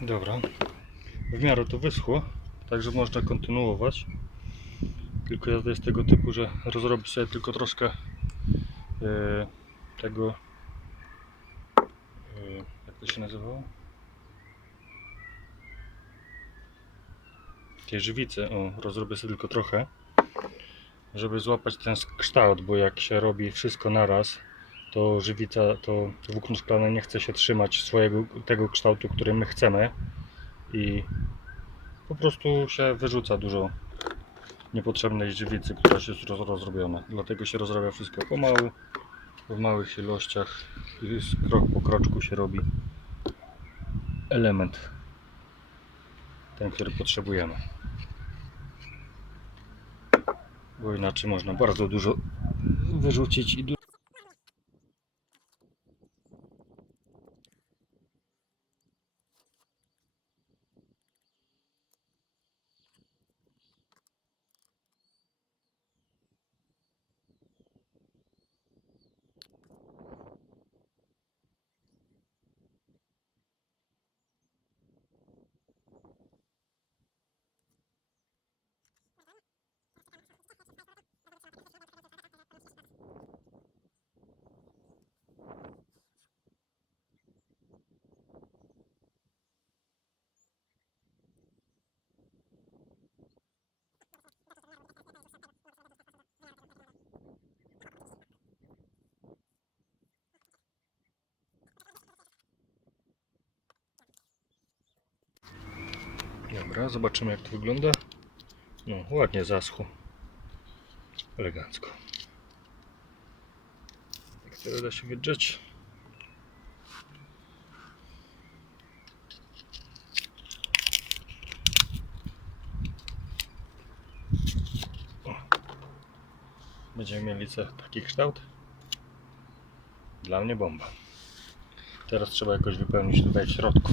Dobra. W miarę to wyschło, także można kontynuować. Tylko jazda jest tego typu, że rozrobić sobie tylko troszkę e, tego. E, jak to się nazywało? Tej żywicy. O, rozrobię sobie tylko trochę, żeby złapać ten kształt, bo jak się robi wszystko naraz, to żywica, to, włókno szklane nie chce się trzymać swojego tego kształtu, który my chcemy i po prostu się wyrzuca dużo niepotrzebnej żywicy, która już jest roz, rozrobiona. Dlatego się rozrabia wszystko pomału, w małych ilościach krok po kroczku się robi element ten, który potrzebujemy. Bo inaczej można bardzo dużo wyrzucić i du- Dobra, zobaczymy jak to wygląda. No, ładnie zaschło. Elegancko. Jak teraz da się wydrzeć? Będziemy mieli taki kształt? Dla mnie bomba. Teraz trzeba jakoś wypełnić tutaj w środku.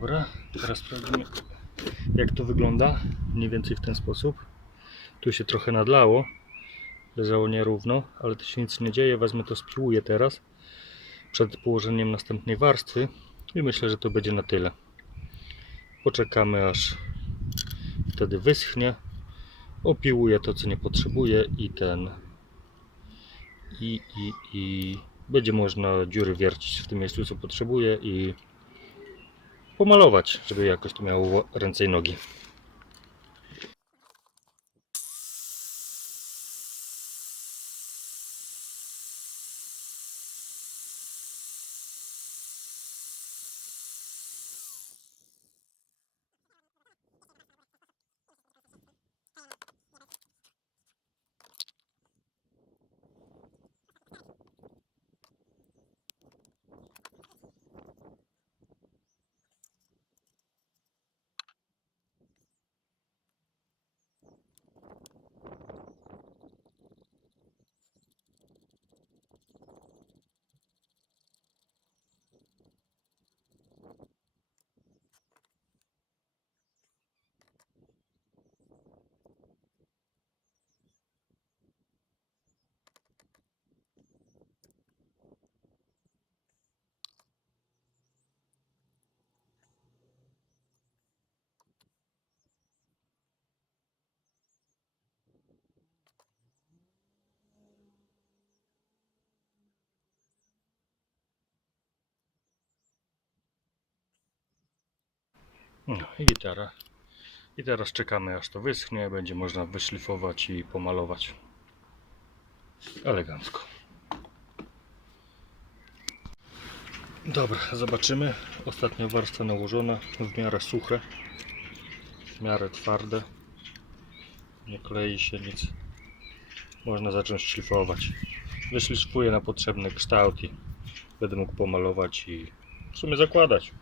Dobra, teraz sprawdzimy jak to wygląda. Mniej więcej w ten sposób. Tu się trochę nadlało. Leżało nierówno, ale to się nic nie dzieje. Wezmę to spiłuję teraz. Przed położeniem następnej warstwy. I myślę, że to będzie na tyle. Poczekamy aż wtedy wyschnie. Opiłuję to, co nie potrzebuję i ten. I, i, i będzie można dziury wiercić w tym miejscu, co potrzebuję i pomalować, żeby jakoś to miało ręce i nogi. No i gitara. I teraz czekamy aż to wyschnie, będzie można wyszlifować i pomalować. Elegancko. Dobra, zobaczymy. Ostatnia warstwa nałożona, w miarę suche, w miarę twarde. Nie klei się nic. Można zacząć szlifować. Wyszlifuję na potrzebny kształt i będę mógł pomalować i w sumie zakładać.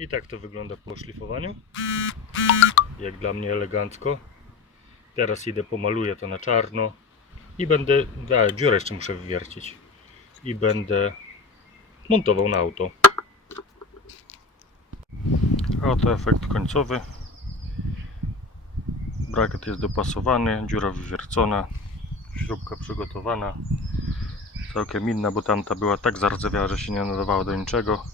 I tak to wygląda po szlifowaniu. Jak dla mnie elegancko. Teraz idę pomaluję to na czarno i będę. A, dziurę jeszcze muszę wywiercić. I będę montował na auto. A oto efekt końcowy. Braket jest dopasowany, dziura wywiercona, śrubka przygotowana. Całkiem inna, bo tamta była tak zardzewiała, że się nie nadawała do niczego.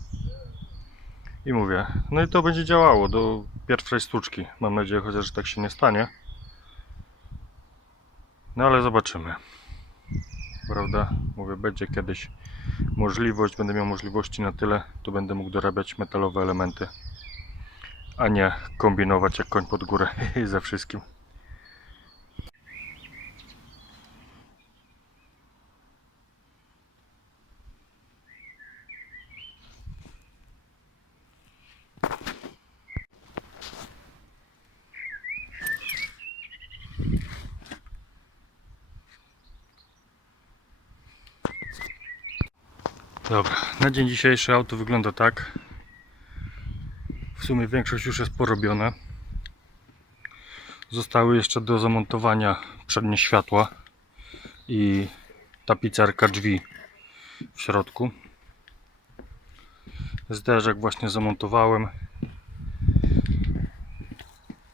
I mówię, no i to będzie działało do pierwszej sztuczki. Mam nadzieję chociaż, że tak się nie stanie. No ale zobaczymy. Prawda? Mówię, będzie kiedyś możliwość, będę miał możliwości na tyle, to będę mógł dorabiać metalowe elementy. A nie kombinować jak koń pod górę ze wszystkim. Dobra, na dzień dzisiejszy auto wygląda tak. W sumie większość już jest porobiona. Zostały jeszcze do zamontowania przednie światła i tapicerka drzwi w środku. Zderzak właśnie zamontowałem.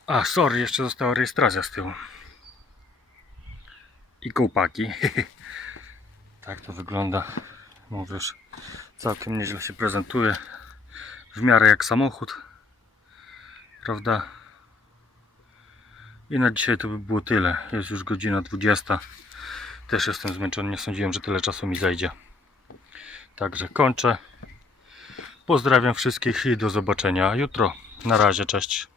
A, sorry, jeszcze została rejestracja z tyłu. I kołpaki. tak to wygląda. Mówisz, całkiem nieźle się prezentuje. W miarę jak samochód. Prawda? I na dzisiaj to by było tyle. Jest już godzina 20. Też jestem zmęczony. Nie sądziłem, że tyle czasu mi zajdzie. Także kończę. Pozdrawiam wszystkich i do zobaczenia jutro. Na razie, cześć.